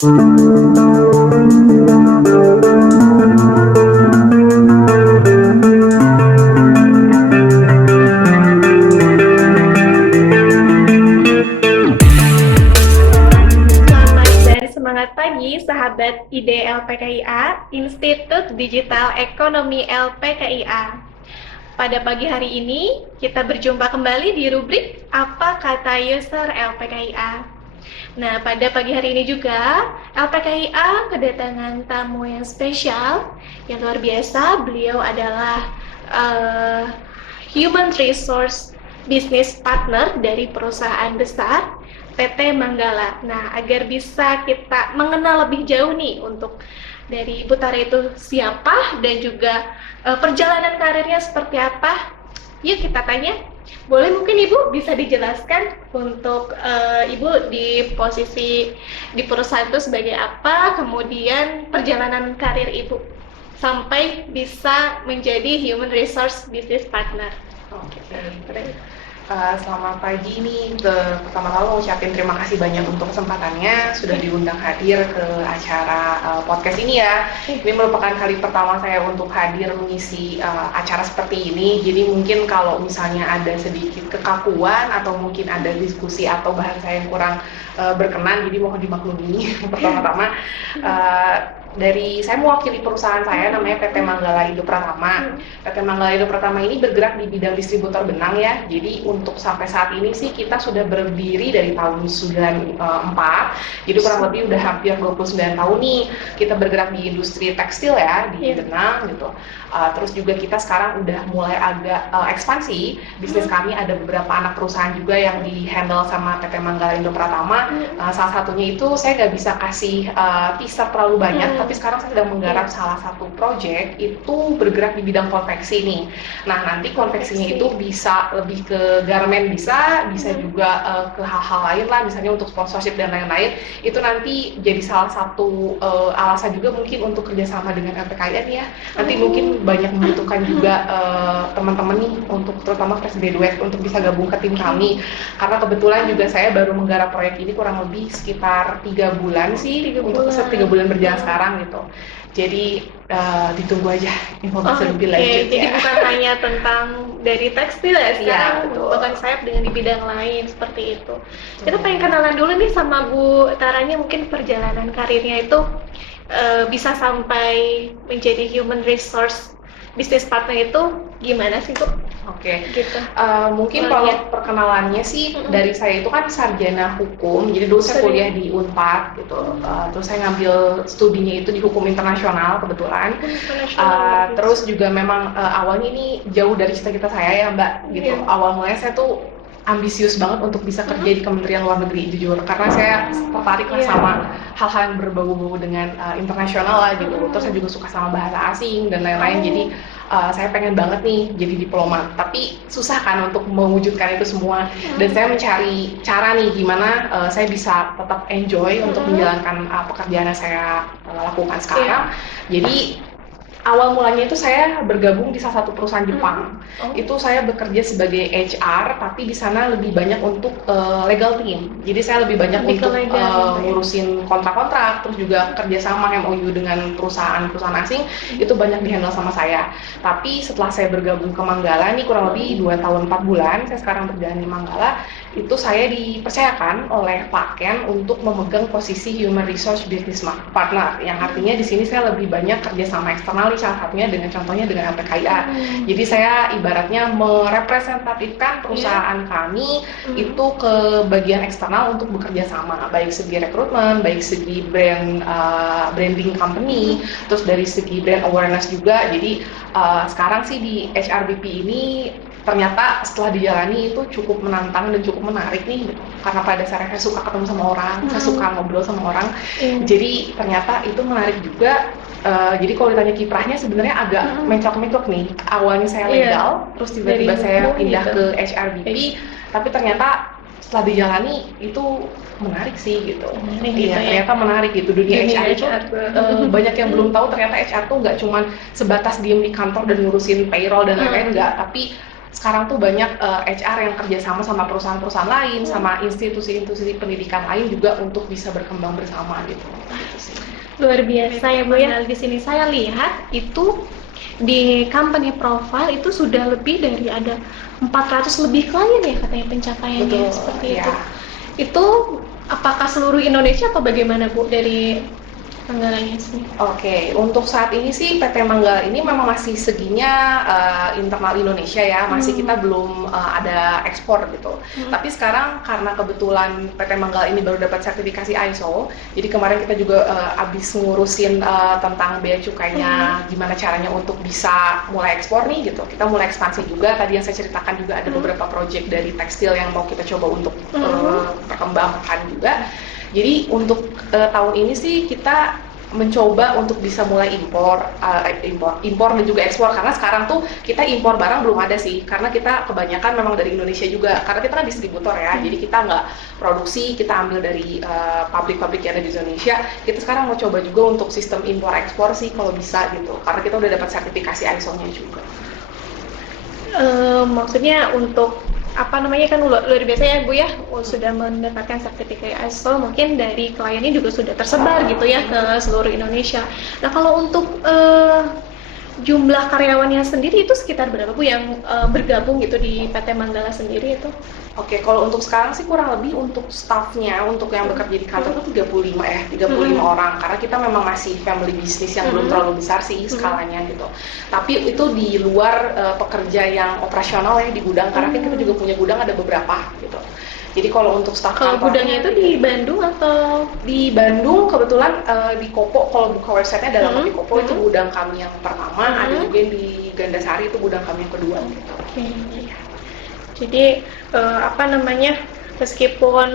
Selamat dan semangat pagi, sahabat IDE LPKIA, Institut Digital Ekonomi LPKIA. Pada pagi hari ini, kita berjumpa kembali di rubrik Apa Kata User LPKIA. Nah, pada pagi hari ini juga, LPKIA kedatangan tamu yang spesial, yang luar biasa. Beliau adalah Human Resource Business Partner dari perusahaan besar PT Manggala. Nah, agar bisa kita mengenal lebih jauh nih untuk dari Ibu Tara itu siapa dan juga perjalanan karirnya seperti apa. Yuk kita tanya. Boleh mungkin Ibu bisa dijelaskan untuk Ibu di posisi di perusahaan itu sebagai apa, kemudian perjalanan karir Ibu sampai bisa menjadi Human Resource Business Partner. Oke. Selamat pagi nih. Pertama-tama mau ucapin terima kasih banyak untuk kesempatannya sudah diundang hadir ke acara podcast ini ya. Ini merupakan kali pertama saya untuk hadir mengisi acara seperti ini. Jadi mungkin kalau misalnya ada sedikit kekakuan atau mungkin ada diskusi atau bahasa yang kurang berkenan, jadi mohon dimaklumi. Pertama-tama dari saya mewakili perusahaan saya namanya PT Manggala Indo Pratama. PT Manggala Indo Pratama ini bergerak di bidang distributor benang ya. Jadi untuk sampai saat ini sih kita sudah berdiri dari tahun 94. Jadi kurang lebih udah hampir 29 tahun nih kita bergerak di industri tekstil ya, di benang gitu. Terus juga kita sekarang udah mulai agak ekspansi. Bisnis kami ada beberapa anak perusahaan juga yang di handle sama PT Manggala Indo Pratama. Salah satunya itu saya nggak bisa kasih teaser terlalu banyak, tapi sekarang saya sedang menggarap salah satu project itu bergerak di bidang konveksi nih. Nah nanti konveksinya itu bisa lebih ke garment, bisa juga ke hal-hal lain lah, misalnya untuk sponsorship dan lain-lain. Itu nanti jadi salah satu alasan juga mungkin untuk kerjasama dengan LPKIA nih ya. Nanti mungkin banyak membutuhkan juga teman-teman nih untuk terutama fresh graduate untuk bisa gabung ke tim kami. Karena kebetulan juga saya baru menggarap proyek ini kurang lebih sekitar 3 bulan sih, untuk 3 bulan berjalan sekarang gitu. Jadi ditunggu aja informasi lebih lanjut. Jadi bukan hanya tentang dari tekstil ya sekarang, bahkan sayap dengan di bidang lain seperti itu. Kita pengen kenalan dulu nih sama Bu Taranya, mungkin perjalanan karirnya itu bisa sampai menjadi Human Resource Business Partner itu gimana sih Bu? Oke. Gitu. Mungkin kalau perkenalannya sih dari saya itu kan sarjana hukum, jadi dulu saya kuliah di Unpad gitu. Terus saya ngambil studinya itu di hukum internasional kebetulan. Terus juga memang awalnya ini jauh dari cita-cita saya ya Mbak gitu. Awal mulanya saya tuh ambisius banget untuk bisa kerja di Kementerian Luar Negeri, jujur, karena saya tertarik lah sama hal-hal yang berbau-bau dengan internasional lah gitu. Terus saya juga suka sama bahasa asing dan lain-lain, jadi saya pengen banget nih jadi diplomat, tapi susah kan untuk mewujudkan itu semua. Dan saya mencari cara nih gimana saya bisa tetap enjoy untuk menjalankan pekerjaan yang saya lakukan sekarang. Jadi awal mulanya itu saya bergabung di salah satu perusahaan Jepang. Itu saya bekerja sebagai HR, tapi di sana lebih banyak untuk legal team. Jadi saya lebih banyak untuk ngurusin kontrak-kontrak, terus juga kerjasama MOU dengan perusahaan-perusahaan asing, itu banyak dihandle sama saya. Tapi setelah saya bergabung ke Manggala, ini kurang lebih 2 tahun 4 bulan, saya sekarang berjalan di Manggala, itu saya dipercayakan oleh Pak Ken untuk memegang posisi Human Resource Business Partner, yang artinya di sini saya lebih banyak kerjasama eksternal, salah satunya contohnya dengan LPKIA. Jadi saya ibaratnya merepresentatifkan perusahaan kami itu ke bagian eksternal untuk bekerja sama, baik segi rekrutmen, baik segi branding company, terus dari segi brand awareness juga. Jadi sekarang sih di HRBP ini ternyata setelah dijalani itu cukup menantang dan cukup menarik nih, karena pada dasarnya saya suka ketemu sama orang, saya suka ngobrol sama orang. Jadi ternyata itu menarik juga. Jadi kalau ditanya kiprahnya sebenarnya agak mencok-mencok nih. Awalnya saya legal, terus tiba-tiba saya pindah ke HRBP, tapi ternyata setelah dijalani itu menarik sih gitu. Ternyata menarik gitu. Dunia HR itu banyak yang belum tahu, ternyata HR tuh nggak cuma sebatas diem di kantor dan ngurusin payroll dan lain-lain, nggak, tapi sekarang tuh banyak HR yang kerjasama sama perusahaan-perusahaan lain, sama institusi-institusi pendidikan lain juga untuk bisa berkembang bersama gitu. Luar biasa ya Bu ya. Di sini saya lihat itu di company profile itu sudah lebih dari ada 400 lebih klien ya katanya pencapaiannya. Betul, seperti ya. Itu apakah seluruh Indonesia atau bagaimana Bu dari Manggalanya sini? Oke, untuk saat ini sih PT Manggala ini memang masih seginya internal Indonesia ya, masih kita belum ada ekspor gitu. Tapi sekarang karena kebetulan PT Manggala ini baru dapat sertifikasi ISO, jadi kemarin kita juga habis ngurusin tentang bea cukainya, gimana caranya untuk bisa mulai ekspor nih gitu. Kita mulai ekspansi juga. Tadi yang saya ceritakan juga ada beberapa project dari tekstil yang mau kita coba untuk perkembangkan juga. Jadi untuk tahun ini sih kita mencoba untuk bisa mulai impor dan juga ekspor, karena sekarang tuh kita impor barang belum ada sih, karena kita kebanyakan memang dari Indonesia juga, karena kita kan distributor ya, jadi kita nggak produksi, kita ambil dari pabrik-pabrik yang ada di Indonesia. Kita sekarang mau coba juga untuk sistem impor ekspor sih kalau bisa gitu, karena kita udah dapat sertifikasi ISO-nya juga. Maksudnya untuk apa namanya kan luar biasa ya Bu ya, sudah mendapatkan sertifikasi ISO, mungkin dari kliennya juga sudah tersebar gitu ya ke seluruh Indonesia. Nah kalau untuk jumlah karyawannya sendiri itu sekitar berapa Bu yang bergabung gitu di PT Manggala sendiri itu? Oke, kalau untuk sekarang sih kurang lebih untuk staffnya, untuk yang bekerja di kantor itu 35 ya, 35 orang, karena kita memang masih family business yang belum terlalu besar sih skalanya gitu. Tapi itu di luar pekerja yang operasional ya di gudang, karena kan kita juga punya gudang ada beberapa gitu. Jadi kalau untuk staff Kalau gudangnya itu di Bandung atau? Di Bandung kebetulan di Kopo, kalau buka websitenya dalam di Kopo itu gudang kami yang pertama, ada juga yang di Gandasari itu gudang kami yang kedua gitu. Oke. Jadi apa namanya, meskipun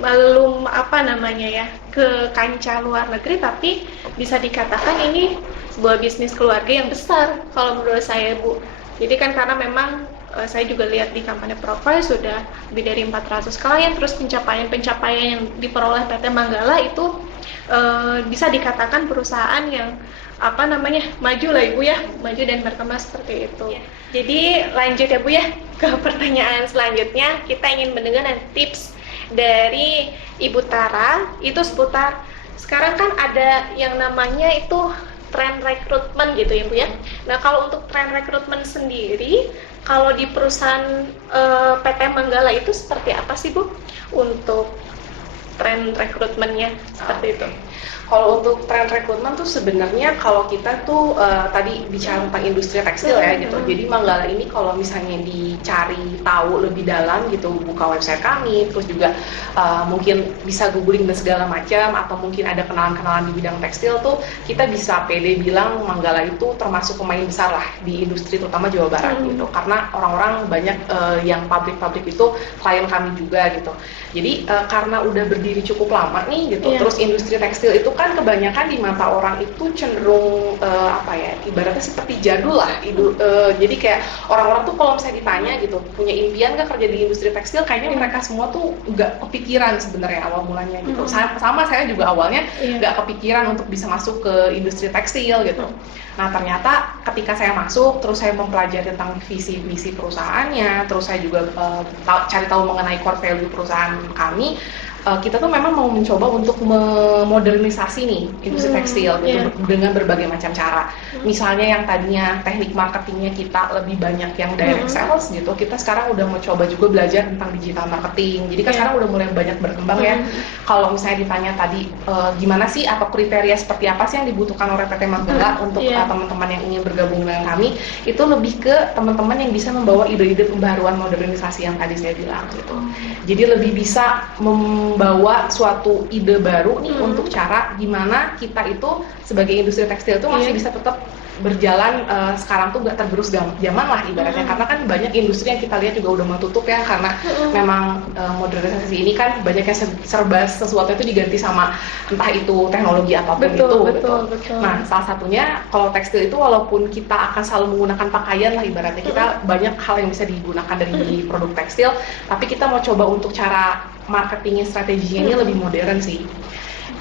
belum apa namanya ya ke kancah luar negeri, tapi bisa dikatakan ini sebuah bisnis keluarga yang besar kalau menurut saya Bu. Jadi kan karena memang saya juga lihat di company profile sudah lebih dari 400 klien, terus pencapaian yang diperoleh PT Manggala itu bisa dikatakan perusahaan yang apa namanya maju lah Ibu ya, maju dan berkembang seperti itu. Jadi lanjut ya Bu ya ke pertanyaan selanjutnya, kita ingin mendengar tips dari Ibu Tara itu seputar sekarang kan ada yang namanya itu tren rekrutmen gitu ya Bu ya. Nah kalau untuk tren rekrutmen sendiri, kalau di perusahaan PT Manggala itu seperti apa sih Bu untuk tren rekrutmennya seperti itu? Kalau untuk tren rekrutmen tuh sebenarnya kalau kita tuh tadi bicara tentang industri tekstil ya gitu. Jadi Manggala ini kalau misalnya dicari tahu lebih dalam gitu, buka website kami, terus juga mungkin bisa googling dan segala macam, atau mungkin ada kenalan-kenalan di bidang tekstil tuh, kita bisa pede bilang Manggala itu termasuk pemain besar lah di industri terutama Jawa Barat gitu. Karena orang-orang banyak yang pabrik-pabrik itu klien kami juga gitu. Jadi karena udah berdiri cukup lama nih gitu, terus industri tekstil itu kan kebanyakan di mata orang itu cenderung apa ya, ibaratnya seperti jadul lah. Jadi kayak orang-orang tuh kalau misalnya ditanya gitu, punya impian nggak kerja di industri tekstil, kayaknya mereka semua tuh nggak kepikiran sebenarnya awal mulanya gitu. Sama saya juga awalnya nggak kepikiran untuk bisa masuk ke industri tekstil gitu. Nah ternyata ketika saya masuk, terus saya mempelajari tentang visi misi perusahaannya, terus saya juga cari tahu mengenai core value perusahaan kami. Kita tuh memang mau mencoba untuk memodernisasi nih industri tekstil gitu, dengan berbagai macam cara. Misalnya yang tadinya teknik marketingnya kita lebih banyak yang direct sales gitu, kita sekarang udah mau coba juga belajar tentang digital marketing. Jadi kan sekarang udah mulai banyak berkembang ya. Kalau misalnya ditanya tadi gimana sih atau kriteria seperti apa sih yang dibutuhkan oleh PT Manggala untuk teman-teman yang ingin bergabung dengan kami, itu lebih ke teman-teman yang bisa membawa ide-ide pembaruan modernisasi yang tadi saya bilang gitu. Jadi lebih bisa membawa suatu ide baru nih untuk cara gimana kita itu sebagai industri tekstil itu masih bisa tetap berjalan sekarang tuh nggak tergerus zaman lah ibaratnya, karena kan banyak industri yang kita lihat juga udah mau tutup ya, karena memang modernisasi ini kan banyak yang serba sesuatu itu diganti sama entah itu teknologi apapun gitu. Nah salah satunya kalau tekstil itu walaupun kita akan selalu menggunakan pakaian lah ibaratnya, kita banyak hal yang bisa digunakan dari produk tekstil, tapi kita mau coba untuk cara marketingnya, strateginya ini lebih modern sih.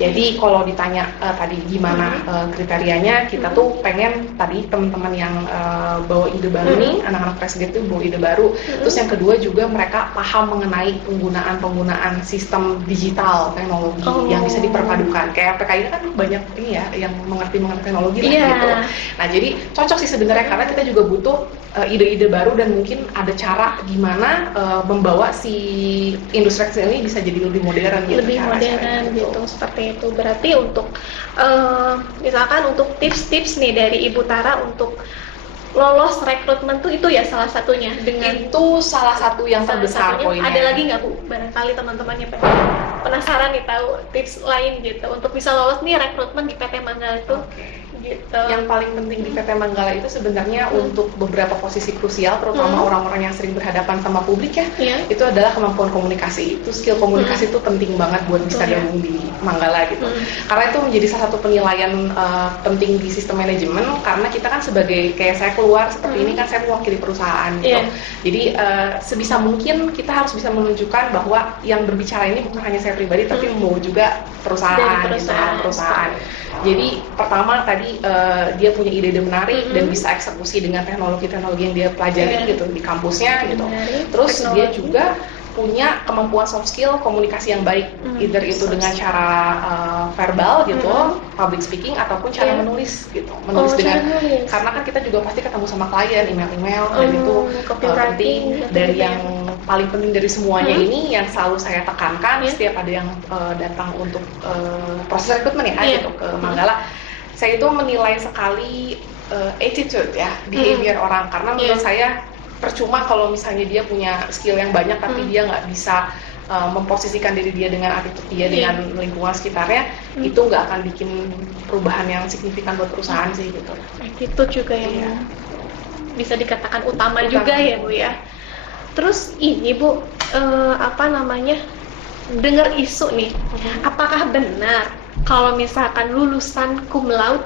Jadi kalau ditanya tadi gimana kriterianya, kita tuh pengen tadi teman-teman yang bawa ide baru nih, anak-anak fresh grad tuh bawa ide baru. Terus yang kedua juga mereka paham mengenai penggunaan sistem digital teknologi yang bisa diperpadukan. Kayak PKI kan banyak ini ya yang mengerti teknologi lah gitu. Nah jadi cocok sih sebenarnya karena kita juga butuh ide-ide baru dan mungkin ada cara gimana membawa si industri tekstil ini bisa jadi lebih modern gitu. Lebih modern gitu, seperti itu. Berarti untuk misalkan untuk tips-tips nih dari Ibu Tara untuk lolos rekrutmen tuh itu ya salah satunya dengan itu salah satu yang terbesar poinnya. Ada lagi nggak Bu? Barangkali teman-temannya penasaran nih tahu tips lain gitu untuk bisa lolos nih rekrutmen di PT Manggala itu. Gitu. Yang paling penting di PT Manggala itu sebenarnya untuk beberapa posisi krusial, terutama orang-orang yang sering berhadapan sama publik ya, itu adalah kemampuan komunikasi. Itu skill komunikasi itu penting banget buat bisa gabung di Manggala gitu. Karena itu menjadi salah satu penilaian penting di sistem manajemen, karena kita kan sebagai kayak saya keluar seperti ini kan saya mewakili perusahaan gitu. Jadi sebisa mungkin kita harus bisa menunjukkan bahwa yang berbicara ini bukan hanya saya pribadi, tapi membawa juga perusahaan. Jadi pertama tadi dia punya ide-ide menarik dan bisa eksekusi dengan teknologi-teknologi yang dia pelajari gitu di kampusnya gitu. Terus dia juga punya kemampuan soft skill komunikasi yang baik, either itu dengan cara verbal gitu, public speaking ataupun cara menulis gitu. Menulis karena kan kita juga pasti ketemu sama klien, email dan itu penting. Dari yang paling penting dari semuanya ini yang selalu saya tekankan setiap ada yang datang untuk proses rekrutmen ya gitu ke Manggala. Saya itu menilai sekali attitude ya, behavior orang, karena menurut saya percuma kalau misalnya dia punya skill yang banyak tapi dia nggak bisa memposisikan diri dia dengan attitude dia dengan lingkungan sekitarnya, itu nggak akan bikin perubahan yang signifikan buat perusahaan sih gitu. Attitude juga yang bisa dikatakan utama juga ya Bu ya. Terus ini Bu, dengar isu nih, apakah benar kalau misalkan lulusan cum laude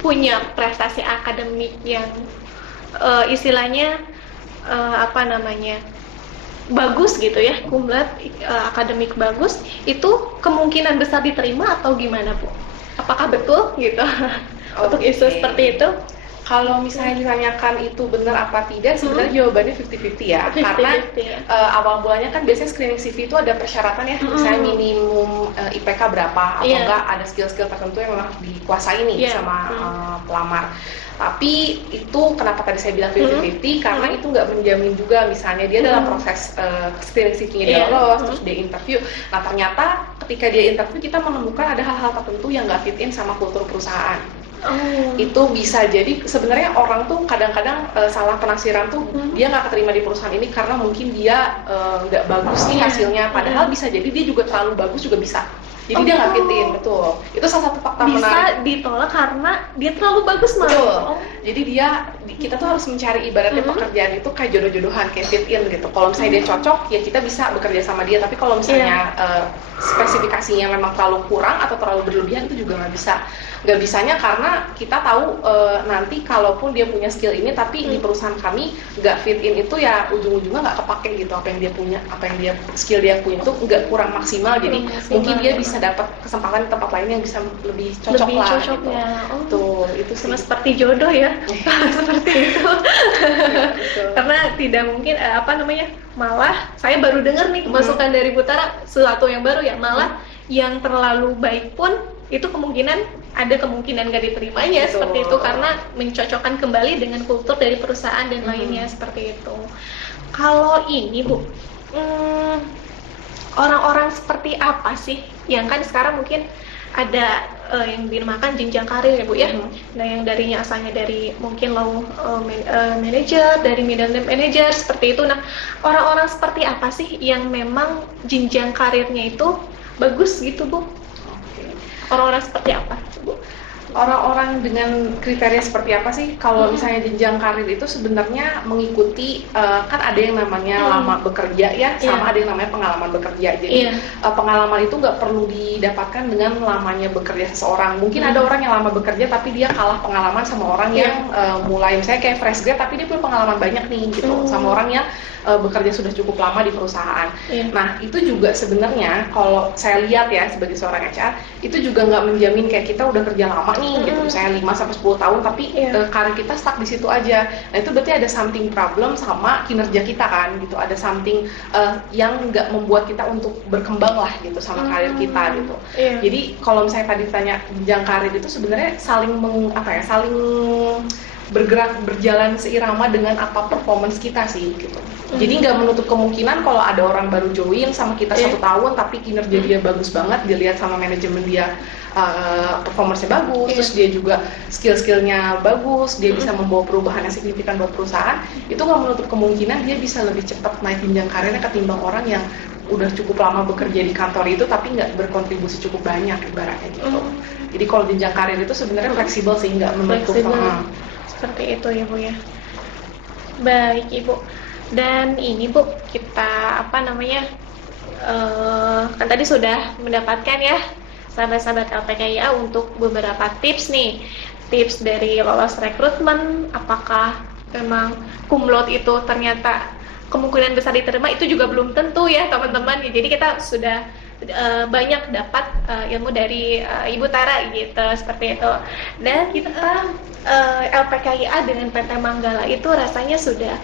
punya prestasi akademik yang istilahnya bagus gitu ya, cum laude akademik bagus, itu kemungkinan besar diterima atau gimana Bu? Apakah betul gitu untuk isu seperti itu? Kalau misalnya ditanyakan itu benar apa tidak, sebenarnya jawabannya 50-50 ya. Karena awal mulanya kan biasanya screening CV itu ada persyaratan ya, misalnya minimum IPK berapa, atau enggak ada skill-skill tertentu yang memang dikuasai nih sama pelamar. Tapi itu kenapa tadi saya bilang 50-50, karena itu nggak menjamin juga misalnya dia dalam proses screening CV-nya dia lolos, terus dia interview. Nah ternyata ketika dia interview kita menemukan ada hal-hal tertentu yang nggak fit in sama kultur perusahaan. Itu bisa jadi sebenarnya orang tuh kadang-kadang salah penafsiran tuh dia nggak keterima di perusahaan ini karena mungkin dia nggak bagus nih hasilnya, padahal bisa jadi dia juga terlalu bagus juga bisa. Jadi dia nggak fit in, betul. Itu salah satu fakta menarik. Bisa ditolak karena dia terlalu bagus malah. Betul. Jadi kita tuh harus mencari ibaratnya pekerjaan itu kayak jodoh-jodohan, kayak fit in gitu. Kalau misalnya dia cocok, ya kita bisa bekerja sama dia. Tapi kalau misalnya spesifikasinya memang terlalu kurang atau terlalu berlebihan, itu juga nggak bisa. Nggak bisanya karena kita tahu nanti kalaupun dia punya skill ini, tapi di perusahaan kami nggak fit in itu ya ujung-ujungnya nggak kepake gitu. Apa yang dia punya, skill dia punya itu nggak kurang maksimal. Jadi mungkin dia bisa dapat kesempatan di tempat lain yang bisa lebih cocok lah. Gitu. Tuh, itu seperti jodoh ya. Seperti itu. Karena tidak mungkin malah saya baru dengar nih masukan dari Bu Tara, sesuatu yang baru ya, malah yang terlalu baik pun itu ada kemungkinan nggak diterimanya. Seperti itu karena mencocokkan kembali dengan kultur dari perusahaan dan lainnya seperti itu. Kalau ini Bu, orang-orang seperti apa sih yang kan sekarang mungkin ada yang dinamakan jenjang karir ya Bu ya. Nah yang darinya asalnya dari mungkin low manager, dari middle manager seperti itu. Nah orang-orang seperti apa sih yang memang jenjang karirnya itu bagus gitu Bu? Orang-orang seperti apa Bu? Orang-orang dengan kriteria seperti apa sih? Kalau misalnya jenjang karir itu sebenarnya mengikuti kan ada yang namanya lama bekerja ya, sama ada yang namanya pengalaman bekerja. Jadi pengalaman itu nggak perlu didapatkan dengan lamanya bekerja seseorang. Mungkin ada orang yang lama bekerja tapi dia kalah pengalaman sama orang yang mulai misalnya kayak fresh grad tapi dia punya pengalaman banyak nih gitu, sama orang yang bekerja sudah cukup lama di perusahaan. Nah itu juga sebenarnya kalau saya lihat ya sebagai seorang HR itu juga nggak menjamin kayak kita udah kerja lama nih gitu, misalnya 5-10 tahun tapi karir kita stuck di situ aja. Nah itu berarti ada something problem sama kinerja kita kan gitu, ada something yang nggak membuat kita untuk berkembang lah gitu sama karir kita gitu. Jadi kalau misalnya tadi ditanya jenjang karir itu sebenarnya saling saling berjalan seirama dengan apa performance kita sih gitu. Jadi nggak menutup kemungkinan kalau ada orang baru join sama kita 1 tahun tapi kinerja dia bagus banget, dilihat sama manajemen dia performance-nya bagus, terus dia juga skill-skillnya bagus, dia bisa membawa perubahan yang signifikan buat perusahaan, itu nggak menutup kemungkinan dia bisa lebih cepat naik jenjang karirnya ketimbang orang yang udah cukup lama bekerja di kantor itu tapi nggak berkontribusi cukup banyak ibaratnya gitu. Jadi kalau jenjang karir itu sebenarnya fleksibel sih, nggak menutup. Seperti itu ya Bu ya. Baik Ibu. Dan ini Bu, kita kan tadi sudah mendapatkan ya sahabat-sahabat LPKIA untuk beberapa tips nih. Tips dari lolos rekrutmen, apakah memang cum laude itu ternyata kemungkinan besar diterima, itu juga belum tentu ya teman-teman. Jadi kita sudah banyak dapat ilmu dari Ibu Tara gitu, seperti itu. Dan kita LPKIA dengan PT Manggala itu rasanya sudah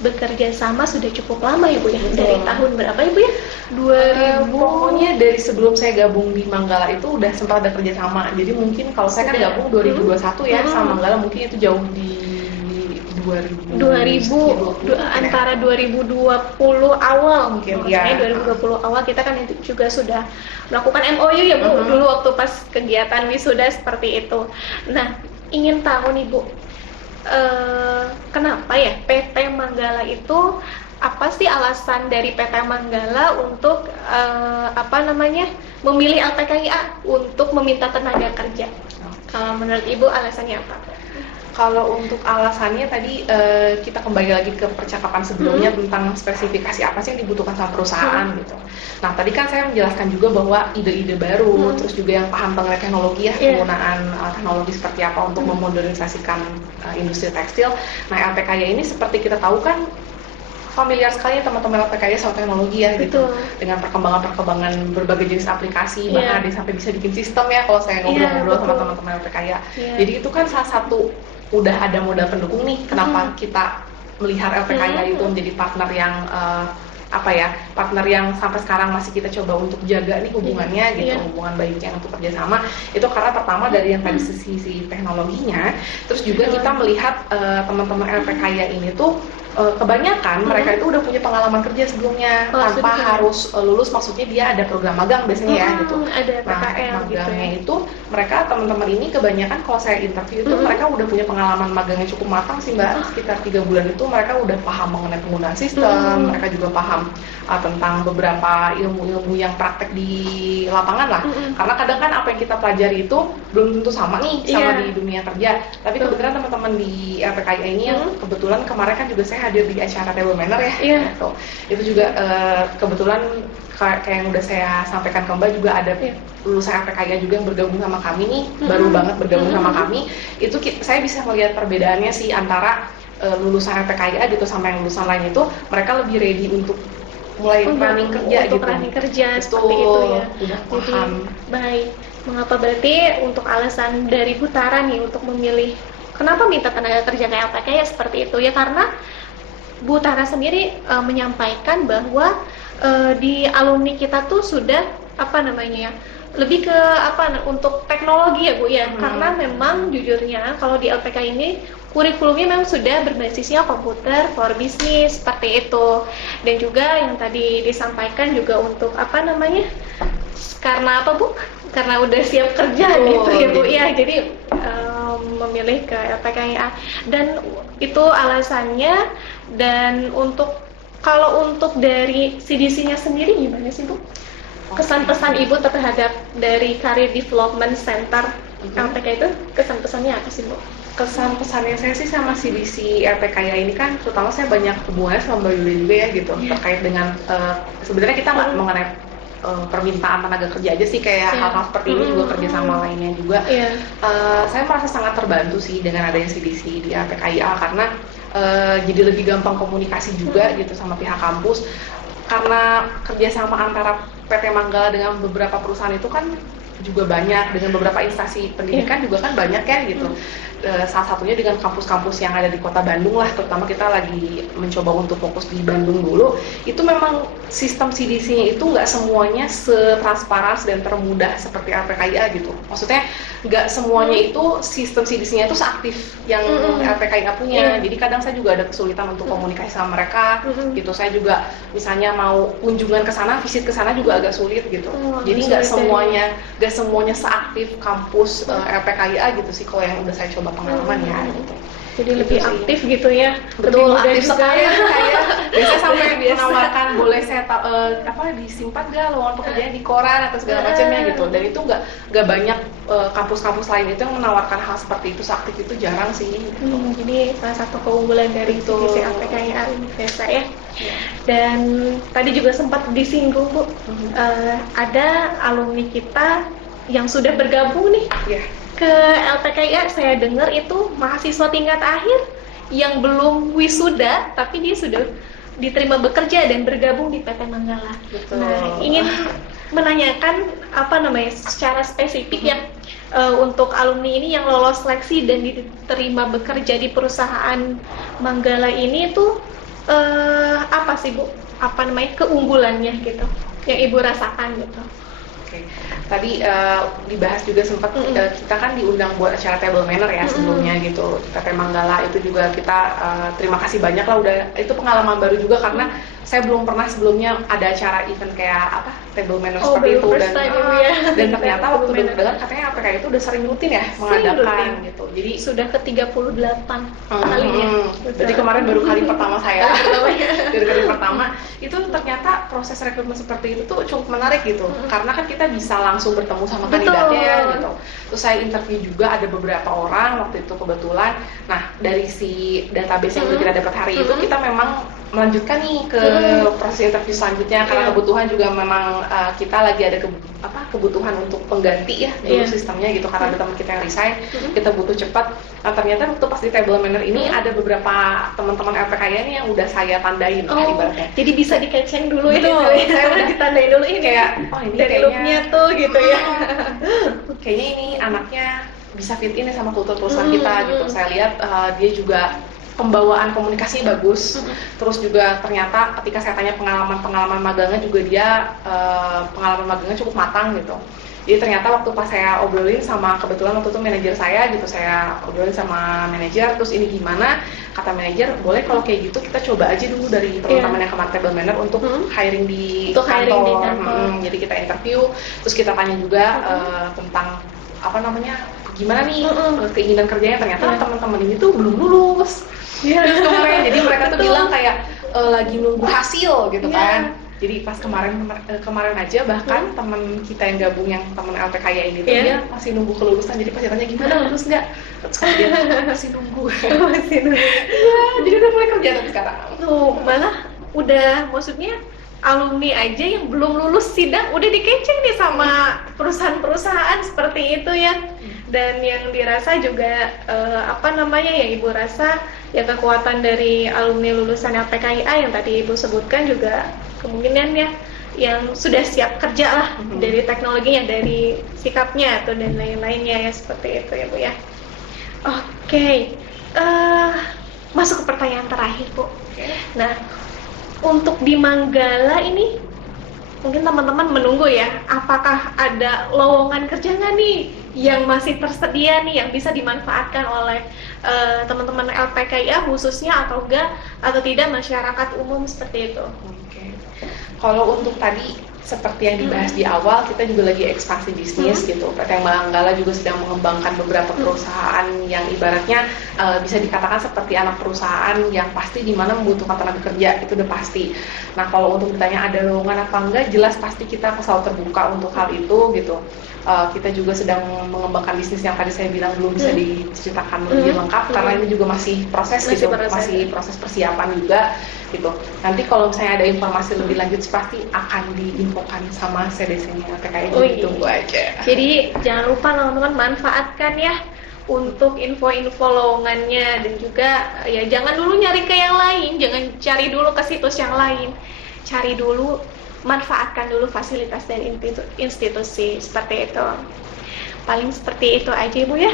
bekerja sama sudah cukup lama ya Bu ya. Dari tahun berapa ya Bu ya? 2000. Pokoknya dari sebelum saya gabung di Manggala itu udah sempat ada kerja sama. Jadi mungkin kalau saya kan gabung 2021 ya sama Manggala, mungkin itu jauh di 2000 antara 2020 awal mungkin ya. 2020 awal kita kan itu juga sudah melakukan MOU ya Bu, dulu waktu pas kegiatan wisuda seperti itu. Nah, ingin tahu nih Bu, kenapa ya PT Manggala itu, apa sih alasan dari PT Manggala untuk memilih LPKIA untuk meminta tenaga kerja? Kalau menurut Ibu alasannya apa? Kalau untuk alasannya tadi kita kembali lagi ke percakapan sebelumnya tentang spesifikasi apa sih yang dibutuhkan sama perusahaan gitu. Nah tadi kan saya menjelaskan juga bahwa ide-ide baru, terus juga yang paham mengenai teknologi ya, penggunaan teknologi seperti apa untuk memodernisasikan industri tekstil. Nah LPKIA ini seperti kita tahu kan familiar sekali ya teman-teman LPKIA sama teknologi ya gitu. Dengan perkembangan berbagai jenis aplikasi, bahkan ada yang sampai bisa bikin sistem ya kalau saya ngobrol-ngobrol sama teman-teman LPKIA. Jadi itu kan salah satu udah ada modal pendukung nih kenapa kita melihat LPKIA itu menjadi partner yang partner yang sampai sekarang masih kita coba untuk jaga nih hubungannya gitu, hubungan baiknya untuk kerjasama. Itu karena pertama dari yang tadi sisi teknologinya, terus juga kita melihat teman-teman LPKIA ini tuh kebanyakan mereka itu udah punya pengalaman kerja sebelumnya tanpa harus lulus, maksudnya dia ada program magang biasanya ya gitu. Ada PKL magangnya itu mereka teman-teman ini kebanyakan kalau saya interview itu mereka udah punya pengalaman magangnya cukup matang sih Mbak, sekitar 3 bulan itu mereka udah paham mengenai penggunaan sistem, mereka juga paham tentang beberapa ilmu-ilmu yang praktek di lapangan lah. Karena kadang kan apa yang kita pelajari itu belum tentu sama nih sama di dunia kerja. Tapi kebetulan teman-teman di LPKIA ini yang kebetulan kemarin kan juga saya hadir di acara Table Manner ya. Gitu. Itu juga kebetulan kayak yang udah saya sampaikan ke Mbak juga ada lulusan LPKIA juga yang bergabung sama kami nih, baru banget bergabung sama kami. Itu saya bisa melihat perbedaannya sih antara lulusan LPKIA gitu sama yang lulusan lain itu, mereka lebih ready untuk mulai running kerja untuk gitu. Running kerja seperti itu ya. Udah paham. Baik. Mengapa berarti untuk alasan dari Bu Tara nih untuk memilih kenapa minta tenaga kerja kayak LPKIA seperti itu ya, karena Bu Tara sendiri menyampaikan bahwa di alumni kita tuh sudah lebih ke untuk teknologi ya Bu ya, karena memang jujurnya kalau di LPK ini kurikulumnya memang sudah berbasisnya komputer for business seperti itu. Dan juga yang tadi disampaikan juga untuk karena apa Bu? Karena udah siap kerja gitu ya Bu ya, jadi memilih ke LPKIA dan itu alasannya. Dan kalau untuk dari CDC-nya sendiri gimana sih Bu? Kesan-pesan Ibu terhadap dari Career Development Center LPK itu kesan-pesannya apa sih, Bu? Kesan pesannya saya sih sama CDC LPKIA ini kan, terutama saya banyak hubungannya sama Mbak Yuli juga ya gitu, terkait dengan sebenarnya kita nggak mengenai permintaan tenaga kerja aja sih, kayak hal-hal seperti ini juga kerjasama lainnya juga. Saya merasa sangat terbantu sih dengan adanya CDC di LPKIA, karena jadi lebih gampang komunikasi juga gitu sama pihak kampus, karena kerjasama antara PT Manggala dengan beberapa perusahaan itu kan juga banyak, dengan beberapa instansi pendidikan juga kan banyak kan gitu. Salah satunya dengan kampus-kampus yang ada di kota Bandung lah, terutama kita lagi mencoba untuk fokus di Bandung dulu. Itu memang sistem CDC-nya itu nggak semuanya setransparan dan termudah seperti LPKIA gitu. Maksudnya nggak semuanya itu sistem CDC-nya itu seaktif yang LPKIA punya. Jadi kadang saya juga ada kesulitan untuk komunikasi sama mereka gitu. Saya juga misalnya mau kunjungan ke sana, visit ke sana juga agak sulit gitu. Jadi nggak semuanya seaktif kampus LPKIA gitu sih, kalau yang udah saya coba pengalaman ya gitu. Jadi lebih aktif gitu ya. Betul, aktif sekali kayak biasanya sampai menawarkan boleh saya disimpan gak lowongan pekerjaan di koran atau segala macamnya gitu. Dan itu nggak banyak kampus-kampus lain itu yang menawarkan hal seperti itu, seaktif itu jarang sih gitu. Jadi salah satu keunggulan dari CDC LPKIA biasa ya. Dan tadi juga sempat disinggung, Bu, ada alumni kita yang sudah bergabung nih ke LPKIA. Saya dengar itu mahasiswa tingkat akhir yang belum wisuda, tapi dia sudah diterima bekerja dan bergabung di PT Manggala. Nah, ingin menanyakan secara spesifik ya, untuk alumni ini yang lolos seleksi dan diterima bekerja di perusahaan Manggala ini tuh apa sih, Bu? Keunggulannya gitu yang Ibu rasakan gitu? Oke. Tadi dibahas juga sempat kita kan diundang buat acara table manner ya sebelumnya gitu. PT Manggala itu juga kita terima kasih banyak lah, udah itu pengalaman baru juga karena saya belum pernah sebelumnya ada acara event kayak table manner seperti itu, dan ternyata waktu dengar katanya LPKIA itu udah sering rutin ya mengadakan gitu. Jadi sudah ke 38 kalinya. Jadi kemarin baru kali pertama saya dari kali pertama itu ternyata proses rekrutmen seperti itu tuh cukup menarik gitu, karena kan kita bisa langsung bertemu sama kandidatnya gitu. Terus saya interview juga ada beberapa orang waktu itu kebetulan. Nah, dari si database yang udah kita dapat hari itu kita memang melanjutkan nih ke proses interview selanjutnya, karena kebutuhan juga memang kita lagi ada kebutuhan untuk pengganti ya dulu sistemnya gitu, karena ada teman kita yang resign, kita butuh cepat. Nah, ternyata waktu pas di table manner ini ada beberapa teman-teman LPKIA nih yang udah saya tandain ibaratnya. Jadi bisa dikeceng dulu itu. Saya udah ditandain dulu ini kayak ini dari look-nya tuh gitu ya. Kayaknya ini anaknya bisa fit in sama kultur perusahaan kita gitu. Saya lihat dia juga pembawaan komunikasinya bagus. Terus juga ternyata ketika saya tanya pengalaman magangnya juga dia pengalaman magangnya cukup matang gitu. Jadi ternyata waktu pas saya obrolin sama, kebetulan waktu itu manajer saya gitu, saya obrolin sama manajer, terus ini gimana, kata manajer, boleh kalau kayak gitu kita coba aja dulu dari teman-teman yang kemarin table manner untuk hiring di kantor. Jadi kita interview, terus kita tanya juga tentang gimana nih keinginan kerjanya. Ternyata teman-teman ini tuh belum lulus. Terus kemarin jadi mereka tuh bilang kayak lagi nunggu hasil gitu kan. Jadi pas kemarin aja bahkan teman kita yang gabung, yang teman LPKIA ini tuh dia masih nunggu kelulusan. Jadi pas ditanya gimana lulus nggak, terus dia masih nunggu. Jadi udah mulai kerja tapi sekarang. Malah udah, maksudnya alumni aja yang belum lulus sidang udah dikeceng nih sama perusahaan-perusahaan seperti itu ya. Dan yang dirasa juga yang Ibu rasa ya, kekuatan dari alumni lulusan LPKIA yang tadi Ibu sebutkan juga kemungkinan ya yang sudah siap kerja lah, dari teknologinya, dari sikapnya atau dan lain-lainnya ya, seperti itu ya, Bu ya. Oke. Masuk ke pertanyaan terakhir, Bu. Nah, untuk di Manggala ini mungkin teman-teman menunggu ya, apakah ada lowongan kerja nggak nih yang masih tersedia nih yang bisa dimanfaatkan oleh teman-teman LPKIA khususnya, atau tidak masyarakat umum seperti itu? Kalau untuk tadi seperti yang dibahas di awal, kita juga lagi ekspansi bisnis gitu. PT Manggala juga sedang mengembangkan beberapa perusahaan yang ibaratnya bisa dikatakan seperti anak perusahaan yang pasti di mana membutuhkan tenaga kerja, itu udah pasti. Nah, kalau untuk ditanya ada lowongan apa enggak, jelas pasti kita selalu terbuka untuk hal itu gitu. Kita juga sedang mengembangkan bisnis yang tadi saya bilang belum bisa diceritakan lebih lengkap karena ini juga masih proses gitu, masih proses persiapan juga gitu. Nanti kalau misalnya ada informasi lebih lanjut pasti akan diinfokan sama CDC-nya PKI, tunggu aja. Jadi jangan lupa teman-teman manfaatkan ya untuk info-info lowongannya, dan juga ya jangan dulu nyari ke yang lain, jangan cari dulu ke situs yang lain, cari dulu, manfaatkan dulu fasilitas dari institusi seperti itu. Paling seperti itu aja Ibu ya.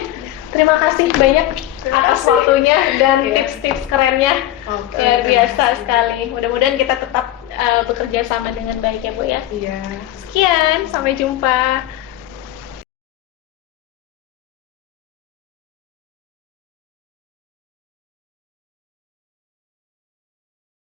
Terima kasih banyak atas waktunya dan tips-tips kerennya. Luar biasa sekali. Mudah-mudahan kita tetap bekerja sama dengan baik ya Bu ya. Iya. Sekian, sampai jumpa.